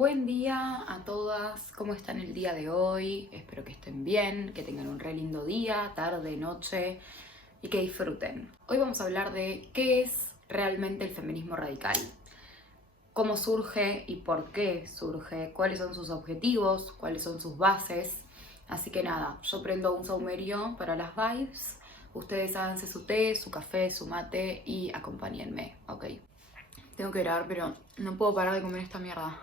Buen día a todas, ¿cómo están el día de hoy? Espero que estén bien, que tengan un re lindo día, tarde, noche y que disfruten. Hoy vamos a hablar de qué es realmente el feminismo radical, cómo surge y por qué surge, cuáles son sus objetivos, cuáles son sus bases. Así que nada, yo prendo un saumerio para las vibes, ustedes háganse su té, su café, su mate y acompáñenme, ¿ok? Tengo que grabar, pero no puedo parar de comer esta mierda.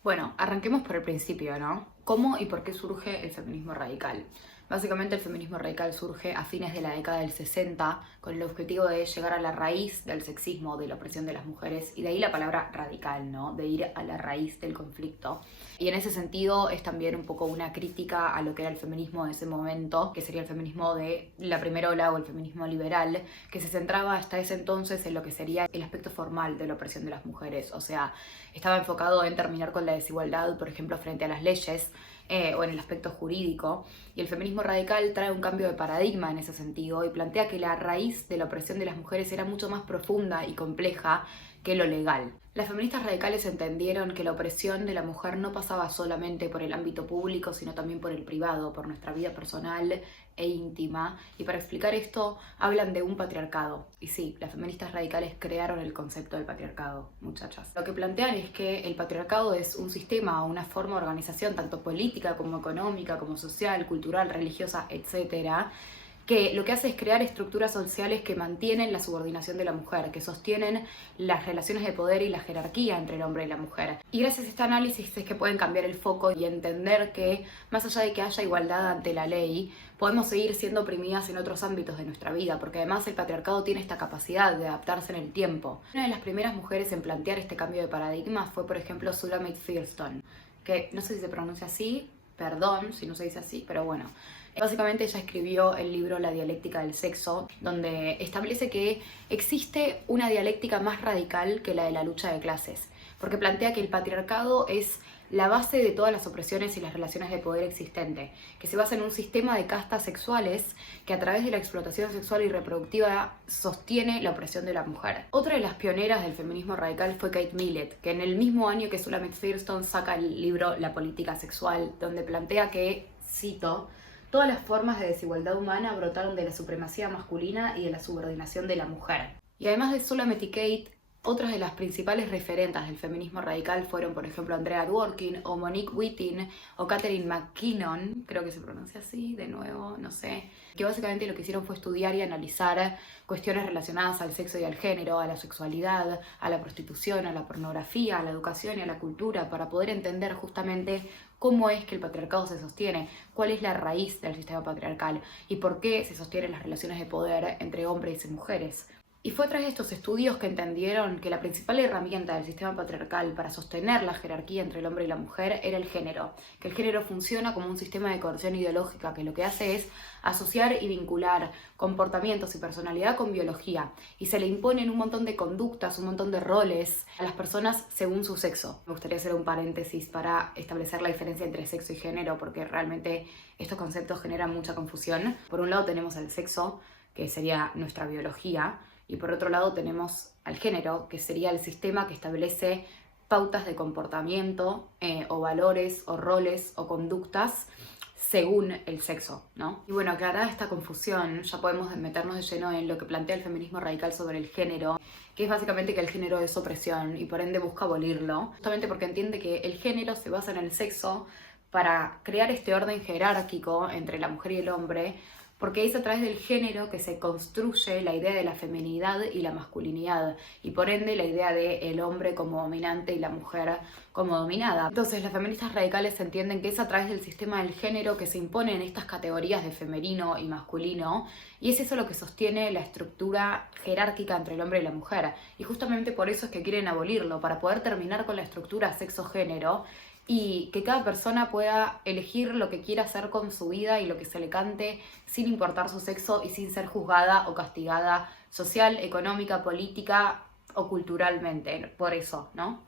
Bueno, arranquemos por el principio, ¿no? ¿Cómo y por qué surge el feminismo radical? Básicamente el feminismo radical surge a fines de la década del 60 con el objetivo de llegar a la raíz del sexismo, de la opresión de las mujeres, y de ahí la palabra radical, ¿no? De ir a la raíz del conflicto. Y en ese sentido es también un poco una crítica a lo que era el feminismo de ese momento, que sería el feminismo de la primera ola o el feminismo liberal, que se centraba hasta ese entonces en lo que sería el aspecto formal de la opresión de las mujeres. O sea, estaba enfocado en terminar con la desigualdad, por ejemplo, frente a las leyes, o en el aspecto jurídico, y el feminismo radical trae un cambio de paradigma en ese sentido y plantea que la raíz de la opresión de las mujeres era mucho más profunda y compleja que lo legal. Las feministas radicales entendieron que la opresión de la mujer no pasaba solamente por el ámbito público, sino también por el privado, por nuestra vida personal e íntima, y para explicar esto hablan de un patriarcado. Y sí, las feministas radicales crearon el concepto del patriarcado, muchachas. Lo que plantean es que el patriarcado es un sistema, una forma de organización tanto política como económica, como social, cultural, religiosa, etcétera, que lo que hace es crear estructuras sociales que mantienen la subordinación de la mujer, que sostienen las relaciones de poder y la jerarquía entre el hombre y la mujer. Y gracias a este análisis es que pueden cambiar el foco y entender que, más allá de que haya igualdad ante la ley, podemos seguir siendo oprimidas en otros ámbitos de nuestra vida, porque además el patriarcado tiene esta capacidad de adaptarse en el tiempo. Una de las primeras mujeres en plantear este cambio de paradigma fue, por ejemplo, Shulamit Firestone, que no sé si se pronuncia así, perdón si no se dice así, pero bueno. Básicamente ella escribió el libro La dialéctica del sexo, donde establece que existe una dialéctica más radical que la de la lucha de clases, porque plantea que el patriarcado es la base de todas las opresiones y las relaciones de poder existente, que se basa en un sistema de castas sexuales que a través de la explotación sexual y reproductiva sostiene la opresión de la mujer. Otra de las pioneras del feminismo radical fue Kate Millett, que en el mismo año que Shulamit Firestone saca el libro La política sexual, donde plantea que, cito, todas las formas de desigualdad humana brotaron de la supremacía masculina y de la subordinación de la mujer. Y además de Shulamit y Kate, otras de las principales referentes del feminismo radical fueron, por ejemplo, Andrea Dworkin o Monique Wittin o Catherine McKinnon, creo que se pronuncia así, de nuevo, no sé, que básicamente lo que hicieron fue estudiar y analizar cuestiones relacionadas al sexo y al género, a la sexualidad, a la prostitución, a la pornografía, a la educación y a la cultura, para poder entender justamente cómo es que el patriarcado se sostiene, cuál es la raíz del sistema patriarcal y por qué se sostienen las relaciones de poder entre hombres y mujeres. Y fue tras estos estudios que entendieron que la principal herramienta del sistema patriarcal para sostener la jerarquía entre el hombre y la mujer era el género, que el género funciona como un sistema de coerción ideológica que lo que hace es asociar y vincular comportamientos y personalidad con biología, y se le imponen un montón de conductas, un montón de roles a las personas según su sexo. Me gustaría hacer un paréntesis para establecer la diferencia entre sexo y género, porque realmente estos conceptos generan mucha confusión. Por un lado tenemos el sexo, que sería nuestra biología, y por otro lado tenemos al género, que sería el sistema que establece pautas de comportamiento o valores o roles o conductas según el sexo, ¿no? Y bueno, aclarada esta confusión, ya podemos meternos de lleno en lo que plantea el feminismo radical sobre el género, que es básicamente que el género es opresión y por ende busca abolirlo, justamente porque entiende que el género se basa en el sexo para crear este orden jerárquico entre la mujer y el hombre, porque es a través del género que se construye la idea de la feminidad y la masculinidad, y por ende la idea del hombre como dominante y la mujer como dominada. Entonces las feministas radicales entienden que es a través del sistema del género que se imponen estas categorías de femenino y masculino, y es eso lo que sostiene la estructura jerárquica entre el hombre y la mujer, y justamente por eso es que quieren abolirlo, para poder terminar con la estructura sexo-género y que cada persona pueda elegir lo que quiera hacer con su vida y lo que se le cante sin importar su sexo y sin ser juzgada o castigada social, económica, política o culturalmente, por eso, ¿no?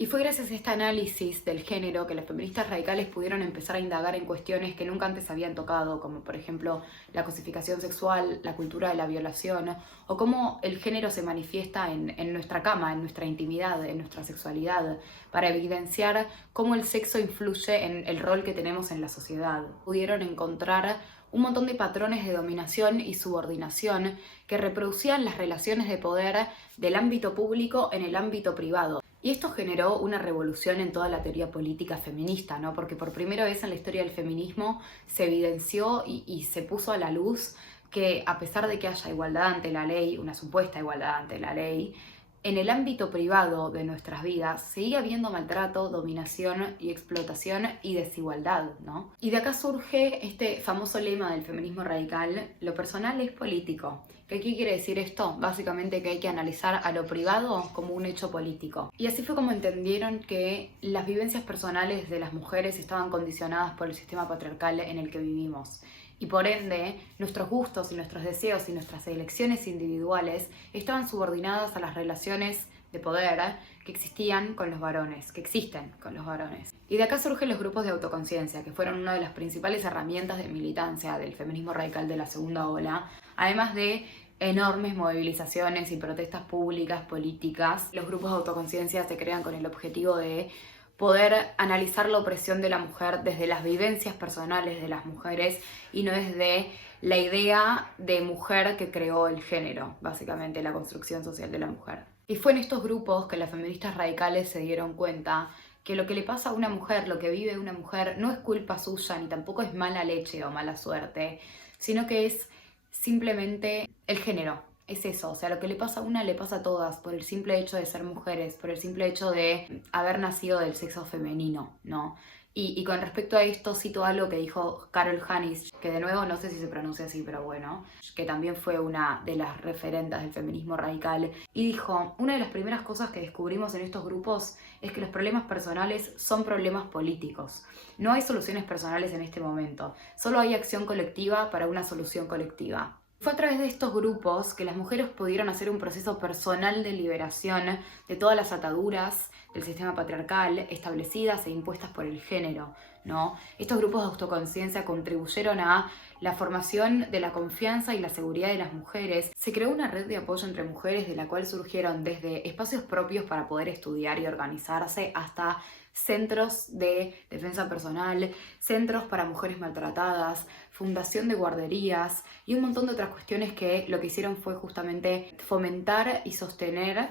Y fue gracias a este análisis del género que las feministas radicales pudieron empezar a indagar en cuestiones que nunca antes habían tocado, como por ejemplo la cosificación sexual, la cultura de la violación, o cómo el género se manifiesta en nuestra cama, en nuestra intimidad, en nuestra sexualidad, para evidenciar cómo el sexo influye en el rol que tenemos en la sociedad. Pudieron encontrar un montón de patrones de dominación y subordinación que reproducían las relaciones de poder del ámbito público en el ámbito privado. Y esto generó una revolución en toda la teoría política feminista, ¿no? Porque por primera vez en la historia del feminismo se evidenció y se puso a la luz que a pesar de que haya igualdad ante la ley, una supuesta igualdad ante la ley, en el ámbito privado de nuestras vidas sigue habiendo maltrato, dominación y explotación y desigualdad, ¿no? Y de acá surge este famoso lema del feminismo radical: lo personal es político. ¿Qué quiere decir esto? Básicamente que hay que analizar a lo privado como un hecho político. Y así fue como entendieron que las vivencias personales de las mujeres estaban condicionadas por el sistema patriarcal en el que vivimos. Y por ende, nuestros gustos y nuestros deseos y nuestras elecciones individuales estaban subordinadas a las relaciones de poder que existían con los varones, que existen con los varones. Y de acá surgen los grupos de autoconciencia, que fueron una de las principales herramientas de militancia del feminismo radical de la segunda ola, además de enormes movilizaciones y protestas públicas, políticas. Los grupos de autoconciencia se crean con el objetivo de poder analizar la opresión de la mujer desde las vivencias personales de las mujeres y no desde la idea de mujer que creó el género, básicamente la construcción social de la mujer. Y fue en estos grupos que las feministas radicales se dieron cuenta que lo que le pasa a una mujer, lo que vive una mujer, no es culpa suya ni tampoco es mala leche o mala suerte, sino que es simplemente el género. Es eso, o sea, lo que le pasa a una le pasa a todas por el simple hecho de ser mujeres, por el simple hecho de haber nacido del sexo femenino, ¿no? Y con respecto a esto cito algo que dijo Carol Hannis, que de nuevo no sé si se pronuncia así, pero bueno, que también fue una de las referentes del feminismo radical, y dijo: una de las primeras cosas que descubrimos en estos grupos es que los problemas personales son problemas políticos. No hay soluciones personales en este momento, solo hay acción colectiva para una solución colectiva. Fue a través de estos grupos que las mujeres pudieron hacer un proceso personal de liberación de todas las ataduras del sistema patriarcal establecidas e impuestas por el género, ¿no? Estos grupos de autoconciencia contribuyeron a la formación de la confianza y la seguridad de las mujeres. Se creó una red de apoyo entre mujeres de la cual surgieron desde espacios propios para poder estudiar y organizarse hasta centros de defensa personal, centros para mujeres maltratadas, fundación de guarderías y un montón de otras cuestiones que lo que hicieron fue justamente fomentar y sostener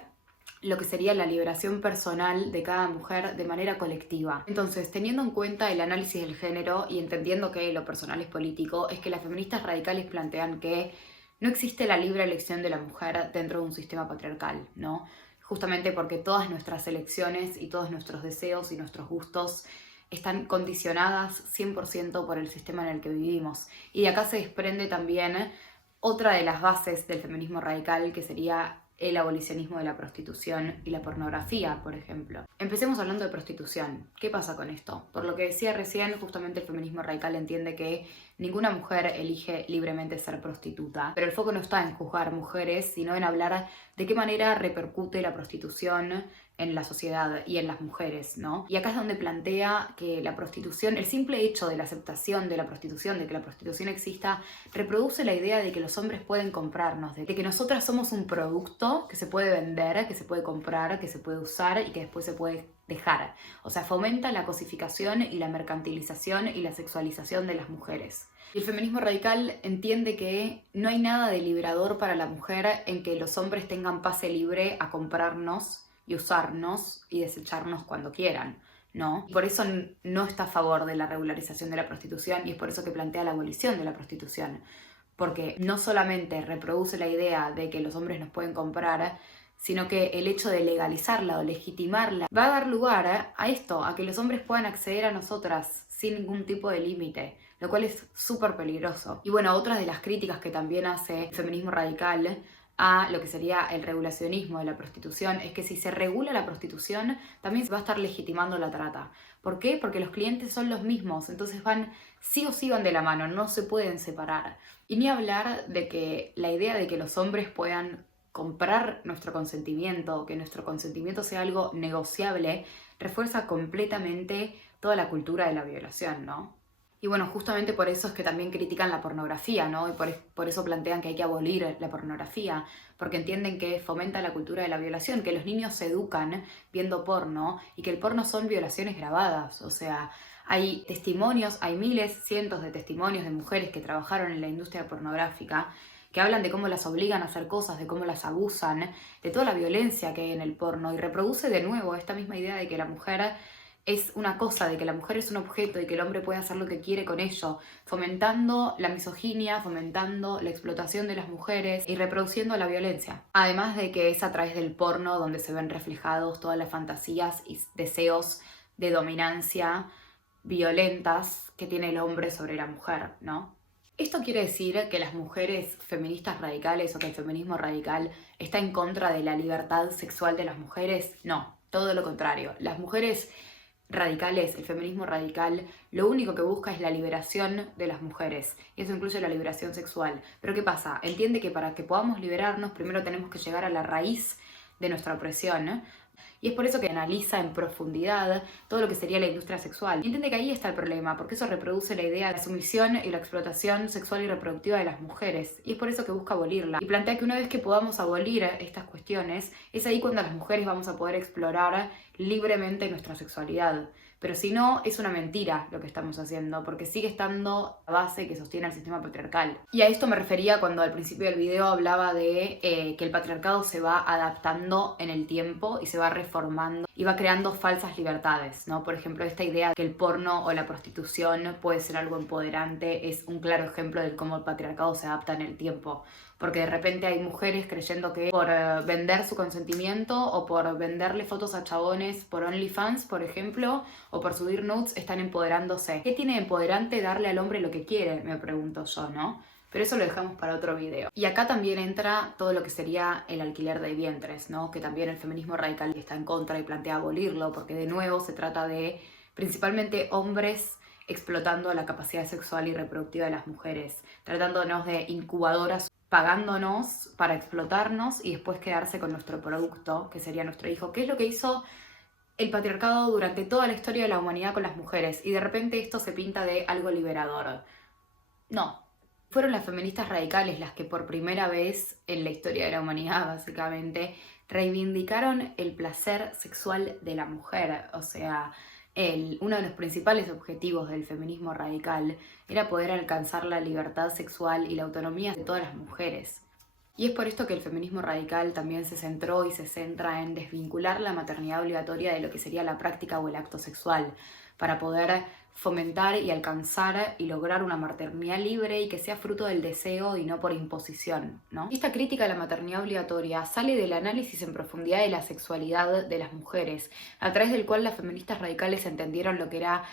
lo que sería la liberación personal de cada mujer de manera colectiva. Entonces, teniendo en cuenta el análisis del género y entendiendo que lo personal es político, es que las feministas radicales plantean que no existe la libre elección de la mujer dentro de un sistema patriarcal, ¿no? Justamente porque todas nuestras elecciones y todos nuestros deseos y nuestros gustos están condicionadas 100% por el sistema en el que vivimos. Y de acá se desprende también otra de las bases del feminismo radical, que sería el abolicionismo de la prostitución y la pornografía, por ejemplo. Empecemos hablando de prostitución. ¿Qué pasa con esto? Por lo que decía recién, justamente el feminismo radical entiende que ninguna mujer elige libremente ser prostituta, pero el foco no está en juzgar mujeres, sino en hablar de qué manera repercute la prostitución en la sociedad y en las mujeres, ¿no? Y acá es donde plantea que la prostitución, el simple hecho de la aceptación de la prostitución, de que la prostitución exista, reproduce la idea de que los hombres pueden comprarnos, de que nosotras somos un producto que se puede vender, que se puede comprar, que se puede usar y que después se puede dejar. O sea, fomenta la cosificación y la mercantilización y la sexualización de las mujeres. Y el feminismo radical entiende que no hay nada de liberador para la mujer en que los hombres tengan pase libre a comprarnos y usarnos y desecharnos cuando quieran, ¿no? Por eso no está a favor de la regularización de la prostitución y es por eso que plantea la abolición de la prostitución, porque no solamente reproduce la idea de que los hombres nos pueden comprar, sino que el hecho de legalizarla o legitimarla va a dar lugar a esto, a que los hombres puedan acceder a nosotras sin ningún tipo de límite, lo cual es súper peligroso. Y bueno, otra de las críticas que también hace el feminismo radical a lo que sería el regulacionismo de la prostitución es que si se regula la prostitución también se va a estar legitimando la trata. ¿Por qué? Porque los clientes son los mismos, entonces sí o sí van de la mano, no se pueden separar. Y ni hablar de que la idea de que los hombres puedan comprar nuestro consentimiento, que nuestro consentimiento sea algo negociable, refuerza completamente toda la cultura de la violación, ¿no? Y bueno, justamente por eso es que también critican la pornografía, ¿no? Y por eso plantean que hay que abolir la pornografía, porque entienden que fomenta la cultura de la violación, que los niños se educan viendo porno y que el porno son violaciones grabadas. O sea, hay testimonios, hay miles, cientos de testimonios de mujeres que trabajaron en la industria pornográfica que hablan de cómo las obligan a hacer cosas, de cómo las abusan, de toda la violencia que hay en el porno, y reproduce de nuevo esta misma idea de que la mujer es una cosa, de que la mujer es un objeto y que el hombre puede hacer lo que quiere con ello, fomentando la misoginia, fomentando la explotación de las mujeres y reproduciendo la violencia. Además de que es a través del porno donde se ven reflejados todas las fantasías y deseos de dominancia violentas que tiene el hombre sobre la mujer, ¿no? ¿Esto quiere decir que las mujeres feministas radicales o que el feminismo radical está en contra de la libertad sexual de las mujeres? No, todo lo contrario. Las mujeres radicales, el feminismo radical, lo único que busca es la liberación de las mujeres, y eso incluye la liberación sexual. Pero ¿qué pasa? Entiende que para que podamos liberarnos, primero tenemos que llegar a la raíz de nuestra opresión, y es por eso que analiza en profundidad todo lo que sería la industria sexual. Y entiende que ahí está el problema, porque eso reproduce la idea de la sumisión y la explotación sexual y reproductiva de las mujeres. Y es por eso que busca abolirla. Y plantea que una vez que podamos abolir estas cuestiones, es ahí cuando las mujeres vamos a poder explorar libremente nuestra sexualidad. Pero si no, es una mentira lo que estamos haciendo, porque sigue estando la base que sostiene el sistema patriarcal. Y a esto me refería cuando al principio del video hablaba de que el patriarcado se va adaptando en el tiempo y se va reformando y va creando falsas libertades, ¿no? Por ejemplo, esta idea de que el porno o la prostitución puede ser algo empoderante es un claro ejemplo de cómo el patriarcado se adapta en el tiempo. Porque de repente hay mujeres creyendo que por vender su consentimiento o por venderle fotos a chabones por OnlyFans, por ejemplo, o por subir nudes, están empoderándose. ¿Qué tiene de empoderante darle al hombre lo que quiere? Me pregunto yo, ¿no? Pero eso lo dejamos para otro video. Y acá también entra todo lo que sería el alquiler de vientres, ¿no? Que también el feminismo radical está en contra y plantea abolirlo, porque de nuevo se trata de principalmente hombres explotando la capacidad sexual y reproductiva de las mujeres, tratándonos de incubadoras, pagándonos para explotarnos y después quedarse con nuestro producto, que sería nuestro hijo, que es lo que hizo el patriarcado durante toda la historia de la humanidad con las mujeres, y de repente esto se pinta de algo liberador. No, fueron las feministas radicales las que por primera vez en la historia de la humanidad, básicamente, reivindicaron el placer sexual de la mujer. O sea, uno de los principales objetivos del feminismo radical era poder alcanzar la libertad sexual y la autonomía de todas las mujeres. Y es por esto que el feminismo radical también se centró y se centra en desvincular la maternidad obligatoria de lo que sería la práctica o el acto sexual, para poder fomentar y alcanzar y lograr una maternidad libre y que sea fruto del deseo y no por imposición, ¿no? Esta crítica a la maternidad obligatoria sale del análisis en profundidad de la sexualidad de las mujeres, a través del cual las feministas radicales entendieron lo que era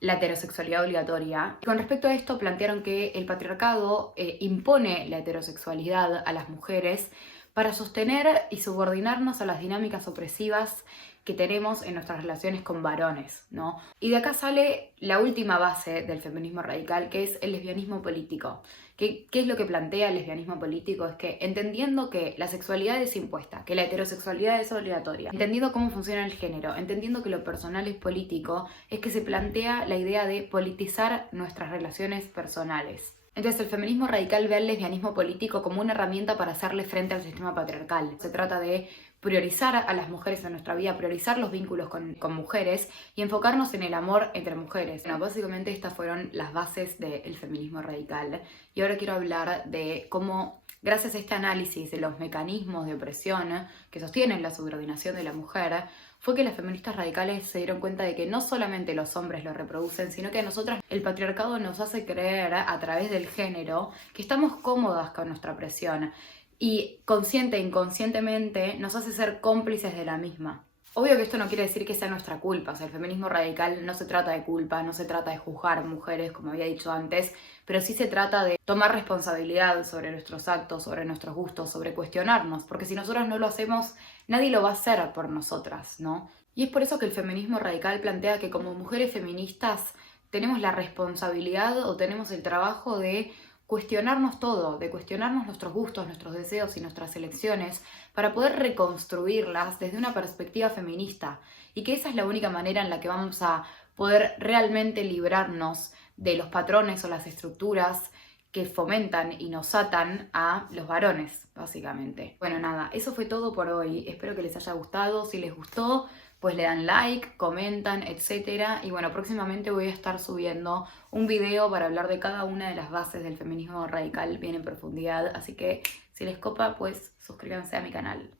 la heterosexualidad obligatoria. Con respecto a esto, plantearon que el patriarcado impone la heterosexualidad a las mujeres para sostener y subordinarnos a las dinámicas opresivas que tenemos en nuestras relaciones con varones, ¿no? Y de acá sale la última base del feminismo radical, que es el lesbianismo político. ¿Qué es lo que plantea el lesbianismo político? Es que entendiendo que la sexualidad es impuesta, que la heterosexualidad es obligatoria, entendiendo cómo funciona el género, entendiendo que lo personal es político, es que se plantea la idea de politizar nuestras relaciones personales. Entonces el feminismo radical ve al lesbianismo político como una herramienta para hacerle frente al sistema patriarcal. Se trata de priorizar a las mujeres en nuestra vida, priorizar los vínculos con mujeres y enfocarnos en el amor entre mujeres. Bueno, básicamente estas fueron las bases del feminismo radical. Y ahora quiero hablar de cómo, gracias a este análisis de los mecanismos de opresión que sostienen la subordinación de la mujer, fue que las feministas radicales se dieron cuenta de que no solamente los hombres lo reproducen, sino que a nosotras el patriarcado nos hace creer a través del género que estamos cómodas con nuestra opresión y consciente e inconscientemente nos hace ser cómplices de la misma. Obvio que esto no quiere decir que sea nuestra culpa, o sea, el feminismo radical no se trata de culpa, no se trata de juzgar mujeres, como había dicho antes, pero sí se trata de tomar responsabilidad sobre nuestros actos, sobre nuestros gustos, sobre cuestionarnos, porque si nosotras no lo hacemos, nadie lo va a hacer por nosotras, ¿no? Y es por eso que el feminismo radical plantea que como mujeres feministas tenemos la responsabilidad o tenemos el trabajo de cuestionarnos todo, de cuestionarnos nuestros gustos, nuestros deseos y nuestras elecciones para poder reconstruirlas desde una perspectiva feminista y que esa es la única manera en la que vamos a poder realmente librarnos de los patrones o las estructuras que fomentan y nos atan a los varones, básicamente. Bueno, nada, eso fue todo por hoy. Espero que les haya gustado. Si les gustó, pues le dan like, comentan, etc. Y bueno, próximamente voy a estar subiendo un video para hablar de cada una de las bases del feminismo radical bien en profundidad. Así que si les copa, pues suscríbanse a mi canal.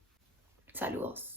Saludos.